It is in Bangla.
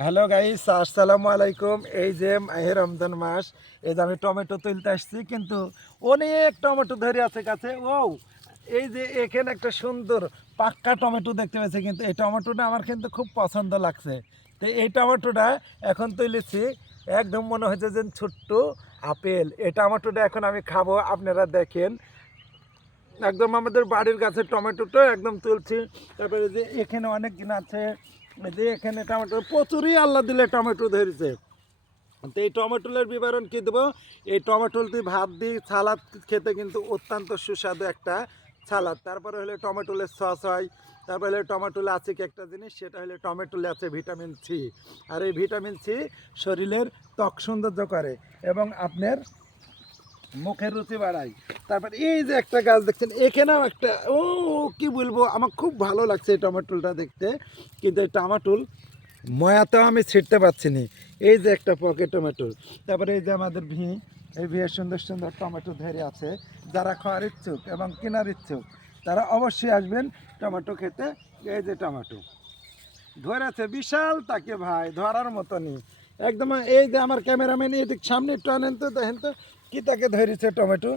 হ্যালো গাইস, আসসালামু আলাইকুম। এই যে মাহে রমজান মাস, এই যে আমি টমেটো তুলতে আসছি, কিন্তু অনেক টমেটো ধরে আছে কাছে। ও এই যে এখানে একটা সুন্দর পাক্কা টমেটো দেখতে পাচ্ছি, কিন্তু এই টমেটোটা আমার কিন্তু খুব পছন্দ লাগছে। তো এই টমেটোটা এখন তুলেছি, একদম মনে হচ্ছে যে ছোট্ট আপেল। এই টমেটোটা এখন আমি খাবো, আপনারা দেখেন। একদম আমাদের বাড়ির কাছে টমেটোটা একদম তুলছি। তারপরে যে এখানে অনেক দিন আছে, যে এখানে টমেটো প্রচুরই আল্লাহ দিলে টমেটো ধরেছে। তো এই টমেটোলের বিবরণ কী দেবো? এই টমেটোলটি ভাত দিয়ে সালাদ খেতে কিন্তু অত্যন্ত সুস্বাদু একটা সালাদ। তারপরে হলে টমেটোলের সস হয়। তারপরে হলে টমেটোলে আছে কি একটা জিনিস, সেটা হলে টমেটোলে আছে ভিটামিন সি। আর এই ভিটামিন সি শরীরের ত্বক সৌন্দর্য করে এবং আপনার মুখের রুচি বাড়াই। তারপর এই যে একটা গাছ দেখছেন, এখানেও একটা, কি বলবো, আমার খুব ভালো লাগছে এই টমেটোলটা দেখতে। কিন্তু এই টমেটোল ময়াতেও আমি ছিটতে পারছি না। এই যে একটা পকেট টমেটো। তারপরে এই যে আমাদের এই ভিয়ের সুন্দর সুন্দর টমেটো ধরে আছে। যারা খাওয়ার ইচ্ছুক এবং কেনার ইচ্ছুক, তারা অবশ্যই আসবেন টমেটো খেতে। এই যে টমেটো ধরেছে বিশাল, তাকে ভাই ধরার মতনই একদম। এই যে আমার ক্যামেরাম্যান, এদিক সামনে একটু আনেন তো, দেখেন তো কি তাকে ধরেছে টমেটো।